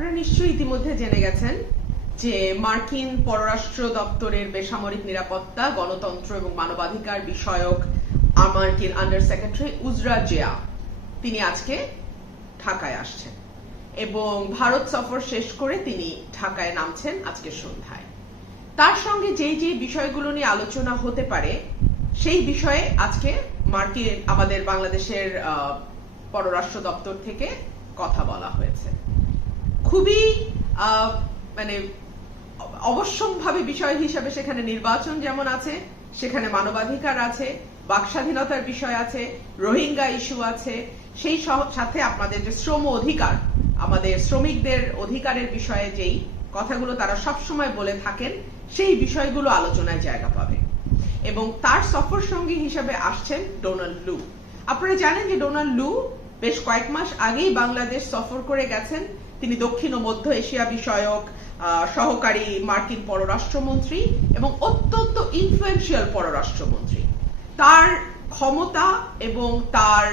আপনারা নিশ্চয়ই ইতিমধ্যে জেনে গেছেন যে মার্কিন পররাষ্ট্র দপ্তরের বেসামরিক নিরাপত্তা, গণতন্ত্র এবং মানবাধিকার বিষয়ক মার্কিন আন্ডার সেক্রেটারি উজরা জিয়া, তিনি আজকে ঢাকায় আসছেন এবং ভারত সফর শেষ করে তিনি ঢাকায় নামছেন আজকে সন্ধ্যায়। তার সঙ্গে যেই যে বিষয়গুলো নিয়ে আলোচনা হতে পারে, সেই বিষয়ে আজকে মার্কিন আমাদের বাংলাদেশের পররাষ্ট্র দপ্তর থেকে কথা বলা হয়েছে। খুবই মানে অবশ্যম্ভাবী বিষয় হিসাবে সেখানে নির্বাচন যেমন আছে, সেখানে মানবাধিকার আছে, বাকস্বাধীনতার বিষয় আছে, রোহিঙ্গা ইস্যু আছে, সেই সাথে আপনাদের যে শ্রম অধিকার, আমাদের শ্রমিকদের অধিকারের বিষয়ে যেই কথাগুলো তারা সবসময় বলে থাকেন, সেই বিষয়গুলো আলোচনায় জায়গা পাবে। এবং তার সফর সঙ্গী হিসেবে আসছেন ডোনাল্ড লু। আপনারা জানেন যে ডোনাল্ড লু বেশ কয়েক মাস আগেই বাংলাদেশ সফর করে গেছেন তিনি দক্ষিণ ও মধ্য এশিয়া বিষয়ক সহকারী মার্কিন পররাষ্ট্রমন্ত্রী এবং অত্যন্ত ইনফ্লুয়েন্সিয়াল পররাষ্ট্রমন্ত্রী। তার ক্ষমতা এবং তার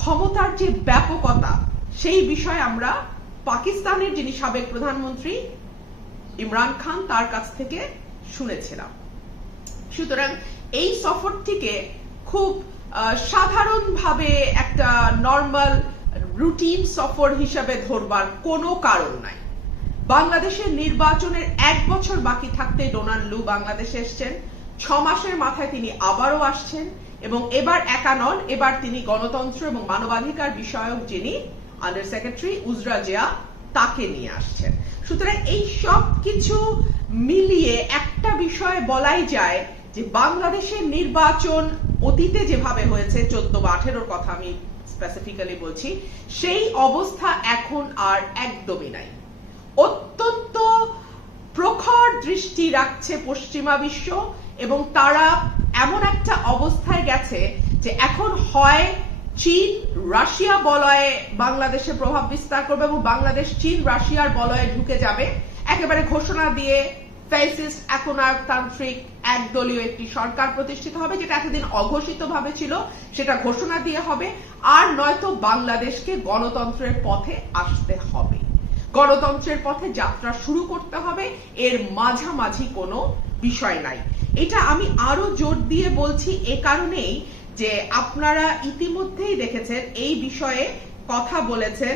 ক্ষমতার যে ব্যাপকতা, সেই বিষয়ে আমরা পাকিস্তানের যিনি সাবেক প্রধানমন্ত্রী ইমরান খান তার কাছ থেকে শুনেছিলাম। সুতরাং এই সফরটিকে খুব সাধারণভাবে একটা নর্মাল রুটিন সফর হিসাবে ধরবার কোনো কারণ নাই। বাংলাদেশের নির্বাচনের এক বছর বাকি থাকতে ডোনাল্ড লু বাংলাদেশে এসছেন। ছ মাসের মাথায় তিনি আবারও আসছেন এবং এবার একা নন এবার তিনি গণতন্ত্র এবং মানবাধিকার বিষয়ক যিনি আন্ডার সেক্রেটারি উজরা জিয়া, তাকে নিয়ে আসছেন। সুতরাং এই সব কিছু মিলিয়ে একটা বিষয় বলাই যায় যে বাংলাদেশের নির্বাচন অতীতে যেভাবে হয়েছে, চোদ্দ বা আঠেরোর কথা আমি স্পেসিফিক্যালি বলছি, সেই অবস্থা এখন আর একদমই নাই। অত্যন্ত প্রখর দৃষ্টি রাখছে পশ্চিমা বিশ্ব এবং তারা এমন একটা অবস্থায় গেছে যে এখন হয় চীন, রাশিয়া বলয়ে বাংলাদেশে প্রভাব বিস্তার করবে এবং বাংলাদেশ চীন, রাশিয়ার বলয়ে ঢুকে যাবে। একেবারে ঘোষণা দিয়ে ফ্যাসিস্ট একনায়কতান্ত্রিক একদলীয় একটি সরকার প্রতিষ্ঠিত হবে, যেটা এতদিন অঘোষিত ভাবে ছিল, সেটা ঘোষণা দিয়ে হবে, আর নয়তো বাংলাদেশকে গণতন্ত্রের পথে আসতে হবে। গণতন্ত্রের পথে যাত্রা শুরু করতে হবে, এর মাঝামাঝি কোনো বিষয় নাই। এটা আমি আরও জোর দিয়ে বলছি এ কারণেই যে আপনারা ইতিমধ্যেই দেখেছেন, এই বিষয়ে কথা বলেছেন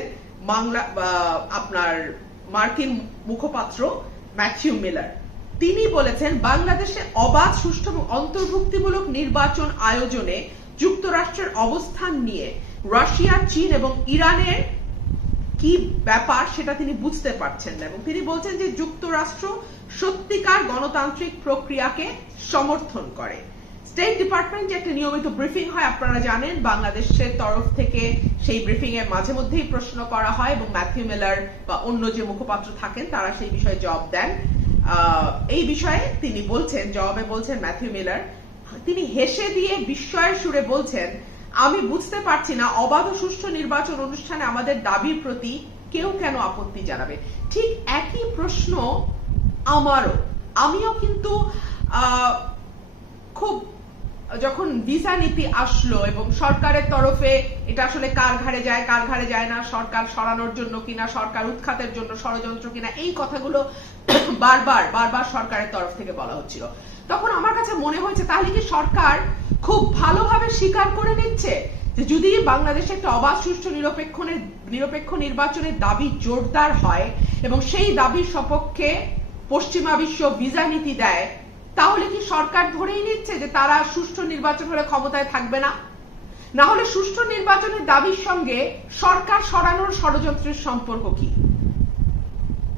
বাংলা আপনার মার্কিন মুখপাত্র ম্যাথিউ মিলার। তিনি বলেছেন, বাংলাদেশে অবাধ, সুষ্ঠু এবং অন্তর্ভুক্তিমূলক নির্বাচন আয়োজনে যুক্তরাষ্ট্রের অবস্থান নিয়ে রাশিয়া, চীন এবং ইরানের কি ব্যাপার সেটা তিনি বুঝতে পারছেন না এবং তিনি বলছেন যে যুক্তরাষ্ট্র সত্যিকার গণতান্ত্রিক প্রক্রিয়াকে সমর্থন করে। স্টেট ডিপার্টমেন্ট যে একটা নিয়মিত ব্রিফিং হয়, আপনারা জানেন, বাংলাদেশের তরফ থেকে সেই ব্রিফিং এর মাঝে মধ্যেই প্রশ্ন করা হয় এবং ম্যাথিউ মেলার বা অন্য যে মুখপাত্র থাকেন, তারা সেই বিষয়ে জবাব দেন। এই বিষয়ে তিনি বলছেন, জবাবে বলছেন ম্যাথিউ মিলার। তিনি হেসে দিয়ে বিস্ময়ের সুরে বলছেন, আমি বুঝতে পারছি না, অবাধ সুষ্ঠু নির্বাচন অনুষ্ঠানে আমাদের দাবির প্রতি কেউ কেন আপত্তি জানাবে? ঠিক একই প্রশ্ন আমারও। আমিও কিন্তু খুব যখন ভিসা নীতি আসলো এবং সরকারের তরফে এটা আসলে কার ঘাড়ে যায়, কার ঘাড়ে যায় না, সরকার সরানোর জন্য কিনা, সরকার উৎখাতের জন্য ষড়যন্ত্র কিনা, এই কথাগুলো বারবার বারবার সরকারের তরফ থেকে বলা হচ্ছিল। তখন আমার কাছে মনে হয়েছে, তাহলে কি সরকার খুব ভালোভাবে স্বীকার করে নিচ্ছে যে যদি বাংলাদেশে একটা অবাধ, সুষ্ঠু নিরপেক্ষণের নিরপেক্ষ নির্বাচনের দাবি জোরদার হয় এবং সেই দাবির সপক্ষে পশ্চিমা বিশ্ব ভিসা নীতি দেয় তাহলে কি সরকার ধরেই নিচ্ছে যে তারা সুষ্ঠু নির্বাচন হলে ক্ষমতায় থাকবে না? না হলে সুষ্ঠু নির্বাচনের দাবির সঙ্গে সরকার সরানোর ষড়যন্ত্রের সম্পর্ক কি?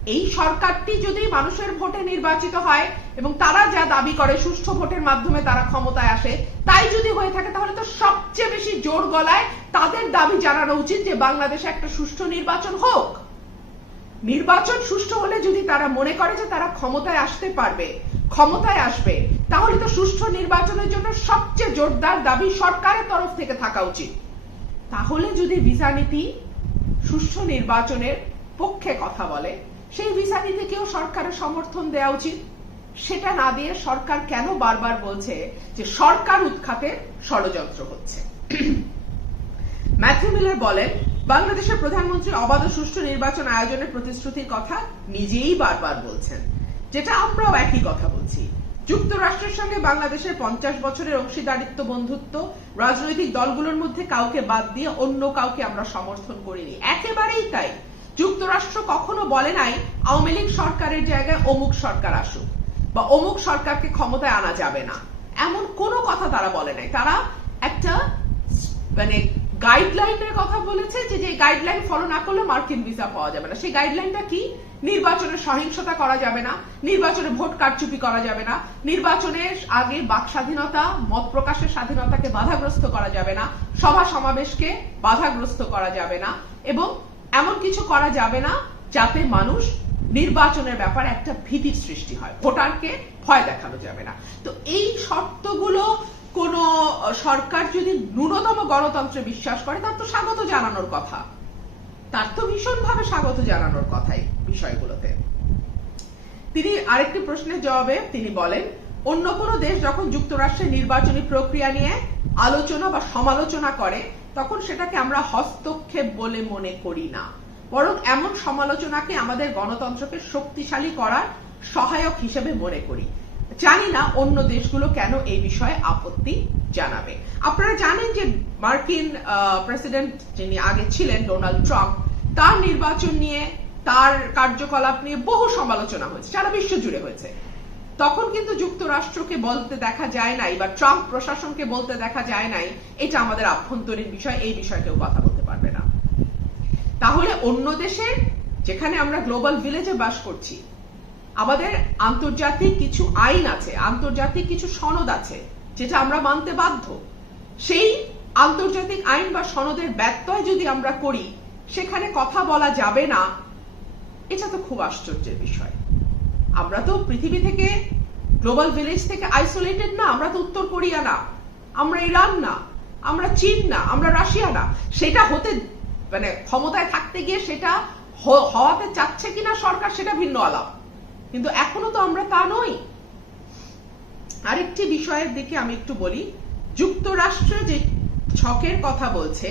এই সরকারটি যদি মানুষের ভোটে নির্বাচিত হয় এবং তারা যা দাবি করে সুষ্ঠু ভোটের মাধ্যমে তারা ক্ষমতায় আসে, তাই যদি হয়ে থাকে, তাহলে তো সবচেয়ে বেশি জোর গলায় তাদের দাবি জানানো উচিত যে বাংলাদেশে একটা সুষ্ঠু নির্বাচন হোক। নির্বাচন সুষ্ঠু হলে যদি তারা মনে করে যে তারা ক্ষমতায় আসতে পারবে, ক্ষমতায় আসবে, তাহলে তো সুষ্ঠু নির্বাচনের জন্য সবচেয়ে জোরদার দাবি সরকারের তরফ থেকে থাকা উচিত। তাহলে যদি ভিসা নীতি সুষ্ঠু নির্বাচনের পক্ষে কথা বলে, সেই ভিসা নীতিকেও সরকারের সমর্থন দেওয়া উচিত। সেটা না দিয়ে সরকার কেন বারবার বলছে যে সরকার উৎখাতে ষড়যন্ত্র হচ্ছে? ম্যাথিউ মিলার বলেন বাংলাদেশের প্রধানমন্ত্রী অবাধ সুষ্ঠু নির্বাচন আয়োজনের প্রতিশ্রুতির কথা নিজেই বারবার বলছেন, যেটা আমরাও একই কথা বলছি। যুক্তরাষ্ট্রের সঙ্গে বাংলাদেশের পঞ্চাশ বছরের অংশীদারিত্ব, বন্ধুত্ব, রাজনৈতিক দলগুলোর মধ্যে কাউকে বাদ দিয়ে অন্য কাউকে আমরা সমর্থন করিনি। একেবারেই তাই। যুক্তরাষ্ট্র কখনো বলে নাই, আওয়ামী লীগ সরকারের জায়গায় অমুক সরকার আসুক বা অমুক সরকারকে ক্ষমতায় আনা যাবে না। এমন কোনো কথা তারা বলে নাই। তারা একটা মানে গাইডলাইনের কথা বলেছে যে যে গাইডলাইন ফলো না করলে মার্কিন ভিসা পাওয়া যাবে না। সেই গাইডলাইনটা কি? নির্বাচনে সহিংসতা করা যাবে না, নির্বাচনে ভোট কারচুপি করা যাবে না নির্বাচনের আগে বাক স্বাধীনতা, মত প্রকাশের স্বাধীনতাকে বাধাগ্রস্ত করা যাবে না, সভা সমাবেশকে বাধাগ্রস্ত করা যাবে না এবং এমন কিছু করা যাবে না যাতে মানুষ নির্বাচনের ব্যাপারে একটা ভীতির সৃষ্টি হয়, ভোটারকে ভয় দেখানো যাবে না। তো এই শর্তগুলো কোন সরকার যদি ন্যূনতম গণতন্ত্রে বিশ্বাস করে, তার তো স্বাগত জানানোর কথা। তার তো ভীষণভাবে স্বাগত জানানোর কথাই বিষয়গুলোতে। তিনি আরেকটি প্রশ্নের জবাবে তিনি বলেন, অন্য কোনো দেশ যখন যুক্তরাষ্ট্রের নির্বাচনী প্রক্রিয়া নিয়ে আলোচনা বা সমালোচনা করে, তখন সেটাকে আমরা হস্তক্ষেপ বলে মনে করি না। বরং এমন সমালোচনাকে আমাদের গণতন্ত্রকে শক্তিশালী করার সহায়ক হিসেবে মনে করি। জানি না অন্য দেশগুলো কেন এই বিষয়ে আপত্তি জানাবে। আপনারা জানেন যে মার্কিন প্রেসিডেন্ট যিনি আগে ছিলেন, ডোনাল্ড ট্রাম্প, তার নির্বাচন নিয়ে, তার কার্যকলাপ নিয়ে বহু সমালোচনা হয়েছে, সারা বিশ্ব জুড়ে হয়েছে। তখন কিন্তু যুক্তরাষ্ট্রকে বলতে দেখা যায় নাই, বা ট্রাম্প প্রশাসনকে বলতে দেখা যায় নাই, এটা আমাদের আভ্যন্তরীণ বিষয়, এই বিষয়ে কেউ কথা বলতে পারবে না। তাহলে অন্য দেশের যেখানে আমরা গ্লোবাল ভিলেজে বাস করছি আমাদের আন্তর্জাতিক কিছু আইন আছে, আন্তর্জাতিক কিছু সনদ আছে, যেটা আমরা মানতে বাধ্য। সেই আন্তর্জাতিক আইন বা সনদের ব্যত্যয় যদি আমরা করি, সেখানে কথা বলা যাবে না, এটা তো খুব আশ্চর্যের বিষয়। আমরা তো পৃথিবী থেকে, গ্লোবাল ভিলেজ থেকে আইসোলেটেড না, আমরা তো উত্তর কোরিয়া না, আমরা ইরান না, আমরা চীন না, আমরা রাশিয়া না। সেটা হতে মানে ক্ষমতায় থাকতে গিয়ে সেটা হওয়াতে চাচ্ছে কিনা সরকার, সেটা ভিন্ন আলাপ। কিন্তু এখনও তো আমরা তা নই। আরেকটি বিষয়ের দিকে আমি একটু বলি। যুক্তরাষ্ট্র যে ছকের কথা বলছে,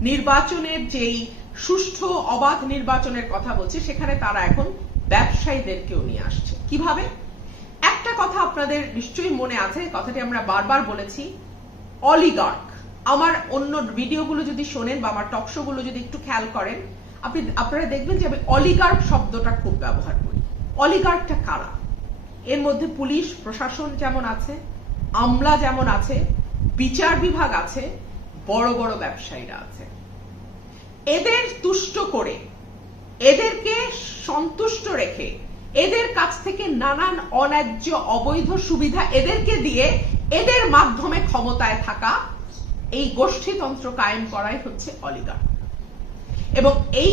নির্বাচনের যেই সুষ্ঠু অবাধ নির্বাচনের কথা বলছে, সেখানে তারা এখন ব্যবসায়ীদেরকেও নিয়ে আসছে। কীভাবে? একটা কথা আপনাদের নিশ্চয়ই মনে আছে, কথাটি আমরা বারবার বলেছি, অলিগার্ক। আমার অন্য ভিডিওগুলো যদি শোনেন বা আমার টকশো গুলো যদি একটু খেয়াল করেন, আপনি আপনারা দেখবেন যে আমি অলিগার্ক শব্দটা খুব ব্যবহার করি। অলিগার্কটা কারা? এর মধ্যে পুলিশ, প্রশাসন যেমন আছে, আমলা যেমন আছে, বিচার বিভাগ আছে, বড় বড় ব্যবসায়ীরা আছে। এদের তুষ্ট করে, এদেরকে সন্তুষ্ট রেখে, এদের কাছ থেকে নানান অন্যায্য অবৈধ সুবিধা এদেরকে দিয়ে এদের মাধ্যমে ক্ষমতায় থাকা এই গোষ্ঠীতন্ত্র কায়েম করাই হচ্ছে অলিগার এবং এই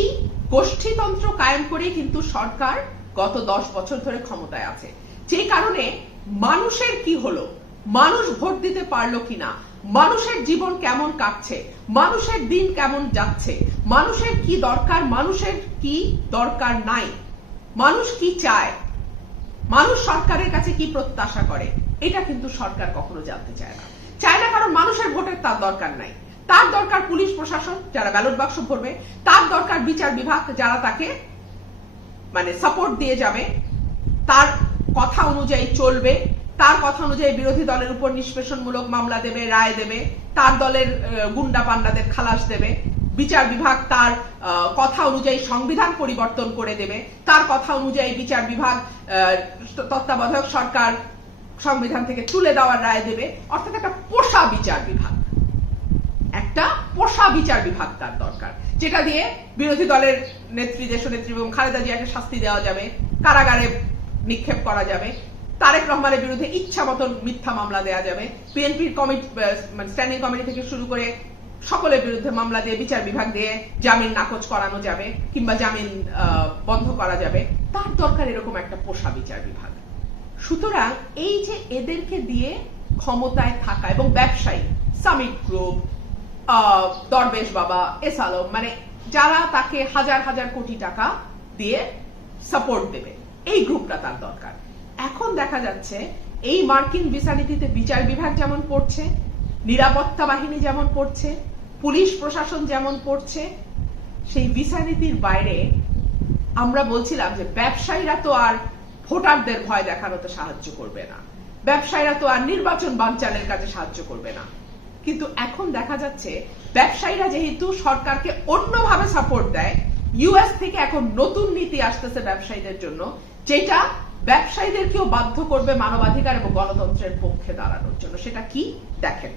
গোষ্ঠীতন্ত্র কায়েম করে কিন্তু সরকার গত দশ বছর ধরে ক্ষমতায় আছে। যে কারণে মানুষের কি হলো? মানুষ ভোট দিতে পারল কিনা? মানুষের জীবন কেমন কাটছে? মানুষের দিন কেমন যাচ্ছে? মানুষের কি দরকার? মানুষের কি দরকার নাই? মানুষ কি চায়? মানুষ সরকারের কাছে কি প্রত্যাশা করে? এটা কিন্তু সরকার কখনো জানতে চায় না। চায় না কারণ মানুষের ভোটের তার দরকার নাই। তার দরকার পুলিশ প্রশাসন, যারা ব্যালট বাক্স ভরবে। তার দরকার বিচার বিভাগ, যারা তাকে সাপোর্ট দিয়ে যাবে, তার কথা অনুযায়ী চলবে, তার কথা অনুযায়ী বিরোধী দলের উপর নিষ্পেষণমূলক মামলা দেবে, রায় দেবে, তার দলের গুন্ডা পান্ডাদের খালাস দেবে, বিচার বিভাগ তার কথা অনুযায়ী সংবিধান পরিবর্তন করে দেবে, তার কথা অনুযায়ী বিচার বিভাগ তত্ত্বাবধায়ক সরকার সংবিধান থেকে তুলে দেওয়ার রায় দেবে, অর্থাৎ একটা পোষা বিচার বিভাগ। একটা পোষা বিচার বিভাগ তার দরকার। যেটা দিয়ে বিরোধী দলের নেত্রী দেশ নেত্রী এবং খালেদা জিয়াকে শাস্তি দেওয়া যাবে, কারাগারে নিক্ষেপ করা যাবে, তারেক রহমানের বিরুদ্ধে ইচ্ছা মতন মিথ্যা মামলা দেওয়া যাবে, বিএনপির কমিটি মানে স্ট্যান্ডিং কমিটি থেকে শুরু করে সকলের বিরুদ্ধে মামলা দিয়ে, বিচার বিভাগ দিয়ে জামিন নাকচ করানো যাবে কিংবা জামিন বন্ধ করা যাবে। তার দরকার এরকম একটা পোষা বিচার বিভাগ। সুতরাং এই যে এদেরকে দিয়ে ক্ষমতায় থাকা এবং ব্যবসায়ী সামিট গ্রুপ দরবেশ বাবা এস আলম মানে যারা তাকে হাজার হাজার কোটি টাকা দিয়ে সাপোর্ট দেবে, এই গ্রুপটা তার দরকার। এখন দেখা যাচ্ছে এই মার্কিন ভিসা নীতিতে বিচার বিভাগ যেমন পড়ছে, নিরাপত্তা বাহিনী যেমন পড়ছে, পুলিশ প্রশাসন যেমন পড়ছে, সেই ভিসা নীতির বাইরে আমরা বলছিলাম যে ব্যবসায়ীরা তো আর ভোটারদের ভয় দেখানোতে সাহায্য করবে না। ব্যবসায়ীরা তো আর নির্বাচন বানচালের কাজে সাহায্য করবে না। কিন্তু এখন দেখা যাচ্ছে ব্যবসায়ীরা যেহেতু সরকারকে অন্যভাবে সাপোর্ট দেয় ইউএস থেকে এখন নতুন নীতি আসতেছে ব্যবসায়ীদের জন্য, যেটা ব্যবসায়ীদেরকেও বাধ্য করবে মানবাধিকার এবং গণতন্ত্রের পক্ষে দাঁড়ানোর জন্য। সেটা কি? দেখেন।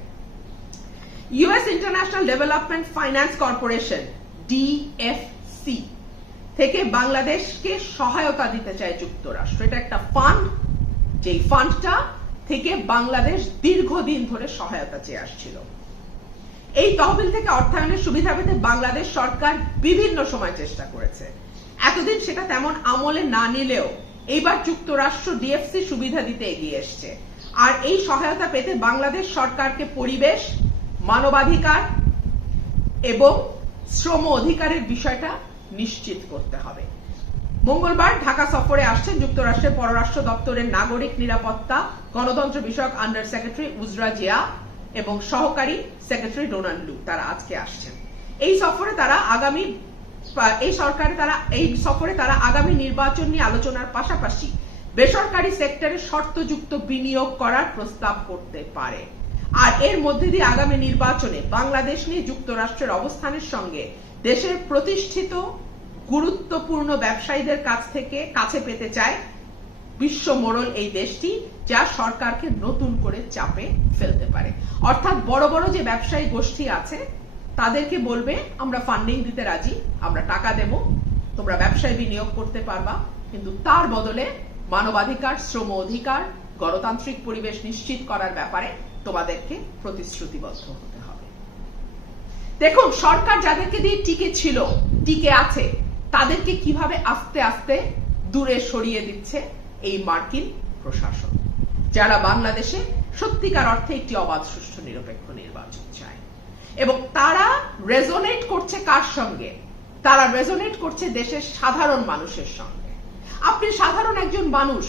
US international development finance corporation DFC থেকে বাংলাদেশকে সহায়তা দিতে চায় যুক্তরাষ্ট্র। এটা একটা ফান্ড যেই ফান্ডটা থেকে বাংলাদেশ দীর্ঘদিন ধরে সহায়তা চেয়ে আসছিল। এই তহবিল থেকে অর্থায়নের সুবিধা পেতে বাংলাদেশ সরকার বিভিন্ন সময় চেষ্টা করেছে। এতদিন সেটা তেমন আমলে না নিলেও এইবার যুক্তরাষ্ট্র ডিএফসি সুবিধা দিতে এগিয়ে এসছে। আর এই সহায়তা পেতে বাংলাদেশ সরকারকে পরিবেশ, মানবাধিকার এবং শ্রম অধিকারের বিষয়টা নিশ্চিত করতে হবে। মঙ্গলবার ঢাকা সফরে আসছেন যুক্তরাষ্ট্রের পররাষ্ট্র দপ্তরের নাগরিক নিরাপত্তা, গণতন্ত্র বিষয়ক আন্ডার সেক্রেটারি উজরা জিয়া এবং সহকারী সেক্রেটারি ডোনাল্ড লু তারা আজকে আসছেন। এই সফরে তারা আগামী, এই সরকারে তারা, এই সফরে তারা আগামী নির্বাচন নিয়ে আলোচনার পাশাপাশি বেসরকারি সেক্টরে শর্তযুক্ত বিনিয়োগ করার প্রস্তাব করতে পারে। আর এর মধ্যে দিয়ে আগামী নির্বাচনে বাংলাদেশ নিয়ে যুক্তরাষ্ট্রের অবস্থানের সঙ্গে দেশের প্রতিষ্ঠিত গুরুত্বপূর্ণ ব্যবসায়ীদের কাছ থেকে কাছে পেতে চায় বিশ্ব মোড়ল এই দেশটি, যা সরকারকে নতুন করে চাপে ফেলতে পারে। অর্থাৎ বড় বড় যে ব্যবসায়ী গোষ্ঠী আছে, তাদেরকে বলবে, আমরা ফান্ডিং দিতে রাজি, আমরা টাকা দেব, তোমরা ব্যবসায় বিনিয়োগ করতে পারবা। কিন্তু তার বদলে মানবাধিকার, শ্রম অধিকার, গণতান্ত্রিক পরিবেশ নিশ্চিত করার ব্যাপারে তোমাদেরকে প্রতিশ্রুতিবদ্ধ হতে হবে। দেখুন, সরকার যাদেরকে দিয়ে টিকে ছিল, টিকে আছে তাদেরকে কীভাবে আস্তে আস্তে দূরে সরিয়ে দিচ্ছে এই মার্কিন প্রশাসন? যারা বাংলাদেশে সত্যিকার অর্থে একটি অবাধ, সুষ্ঠু, নিরপেক্ষ নির্বাচন চায়। এবং তারা রেজোনেট করছে কার সঙ্গে? তারা রেজোনেট করছে দেশের সাধারণ মানুষের সঙ্গে। আপনি সাধারণ একজন মানুষ,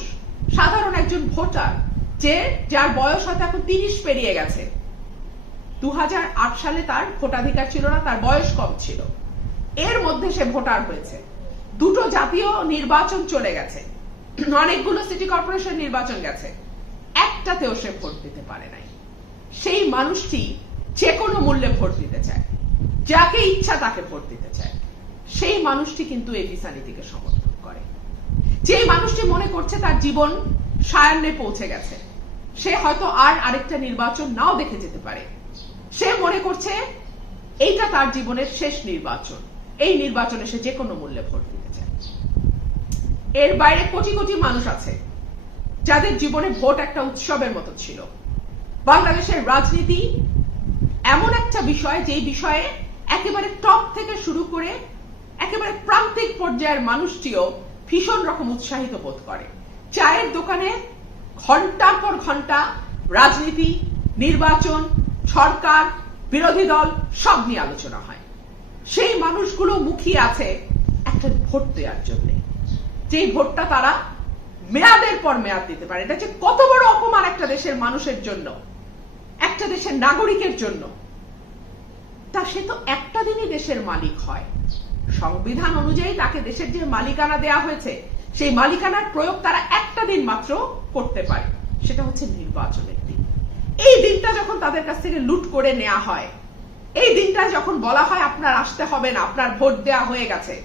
সাধারণ একজন ভোটার, যে যার বয়স হয়তো এখন তিরিশ পেরিয়ে গেছে। দু হাজার আট সালে তার ভোটাধিকার ছিল না, তার বয়স কম ছিল। এর মধ্যে সে ভোটার হয়েছে। দুটো জাতীয় নির্বাচন চলে গেছে। অনেকগুলো সিটি কর্পোরেশন নির্বাচন গেছে। একটাতেও সে ভোট দিতে পারে নাই। সেই মানুষটি যে কোনো মূল্যে ভোট দিতে চায়। যাকে ইচ্ছা তাকে ভোট দিতে চায়। সেই মানুষটি কিন্তু এই ভিসা নীতিকে সমর্থন করে। যে মানুষটি মনে করছে তার জীবন সায়ান্নে পৌঁছে গেছে, সে হয়তো আর আরেকটা নির্বাচন নাও দেখে যেতে পারে। সে মনে করছে এইটা তার জীবনের শেষ নির্বাচন। এই নির্বাচনে সে যে কোনো মূল্যে ভোট দিতে চায় এর বাইরে কোটি কোটি মানুষ আছে যাদের জীবনে ভোট একটা উৎসবের মতো ছিল। বাংলাদেশের রাজনীতি এমন একটা বিষয় যে বিষয়ে একেবারে টপ থেকে শুরু করে একেবারে প্রান্তিক পর্যায়ের মানুষটিও ভীষণ রকম উৎসাহিত বোধ করে। চায়ের দোকানে ঘণ্টার পর ঘণ্টা রাজনীতি, নির্বাচন, সরকার, বিরোধী দল সব নিয়ে আলোচনা হয়। সেই মানুষগুলো মুখিয়ে আছে একটা ভোট দেওয়ার জন্য। যে ভোটটা তারা মেয়াদের পর মেয়াদ দিতে পারে। এটা যে কত বড় অপমান একটা দেশের মানুষের জন্য, একটা দেশের নাগরিকের জন্য। তা সে তো একটা দিনই দেশের মালিক হয়। সংবিধান অনুযায়ী তাকে দেশের যে মালিকানা দেয়া হয়েছে, সেই মালিকানার প্রয়োগ তারা একটা দিন মাত্র করতে পারে। সেটা হচ্ছে নির্বাচনের দিন। এই দিনটা যখন তাদের কাছ থেকে লুট করে নেওয়া হয় এই দিনটা যখন বলা হয় আপনার আসতে হবে না, আপনার ভোট দেয়া হয়ে গেছে,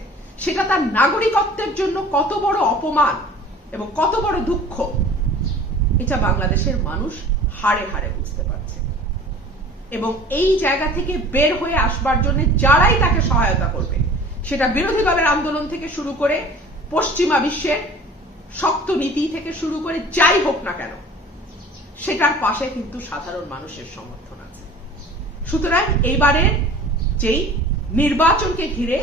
সেটা তার নাগরিকত্বের জন্য কত বড় অপমান এবং কত বড় দুঃখ। এটা বাংলাদেশের মানুষ হাড়ে হাড়ে বুঝতে পারছে। এবং এই জায়গা থেকে বের হয়ে আসবার জন্য যারাই তাকে সহায়তা করবে, সেটা বিরোধী দলের আন্দোলন থেকে শুরু করে পশ্চিমা বিশ্বের শক্ত নীতি থেকে শুরু করে যাই হোক না কেন, সেটার পাশে কিন্তু সাধারণ মানুষের সমর্থন সুতরাং এইবারের যেই নির্বাচনকে ঘিরে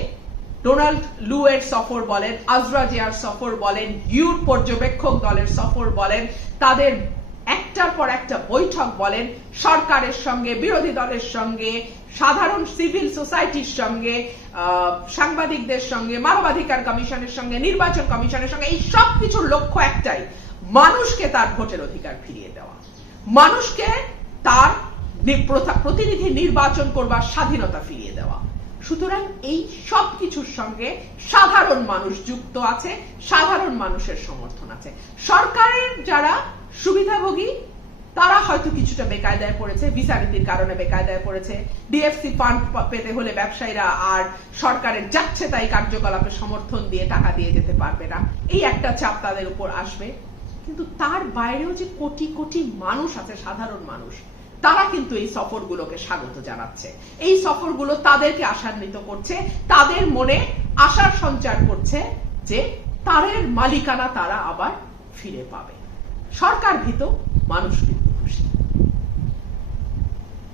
ডোনাল্ড লু এর সফর বলেন, আজরা জিয়ার সফর বলেন, ইউর পর্যবেক্ষক দলের সফর বলেন, তাদের একটার পর একটা বৈঠক বলেন, সরকারের সঙ্গে, বিরোধী দলের সঙ্গে, সাধারণ সিভিল সোসাইটির সঙ্গে সাংবাদিকদের সঙ্গে, মানবাধিকার কমিশনের সঙ্গে, নির্বাচন কমিশনের সঙ্গে, এই সব কিছুর লক্ষ্য একটাই, মানুষকে তার ভোটের অধিকার ফিরিয়ে দেওয়া। মানুষকে তার প্রতিনিধি নির্বাচন করবার স্বাধীনতা ফিরিয়ে দেওয়া। সুতরাং এই সব কিছুর সঙ্গে সাধারণ মানুষ যুক্ত আছে, সাধারণ মানুষের সমর্থন আছে। সরকারের যারা সুবিধাভোগী, তারা হয়তো কিছুটা বেকায়দায় পড়েছে ভিসা কারণে বেকায়দায় পড়েছে। ডিএফসি ফান্ড পেতে হলে ব্যবসায়ীরা আর সরকারের যাচ্ছে তাই কার্যকলাপে সমর্থন দিয়ে টাকা দিয়ে যেতে পারবে না। এই একটা চাপ তাদের উপর আসবে। কিন্তু তার বাইরেও যে কোটি কোটি মানুষ আছে, সাধারণ মানুষ তারা কিন্তু এই সফরগুলোকে স্বাগত জানাচ্ছে। এই সফরগুলো তাদেরকে আশান্বিত করছে, তাদের মনে আশার সঞ্চার করছে যে তাদের মালিকানা তারা আবার ফিরে পাবে। সরকার ভীত, মানুষ ভীত।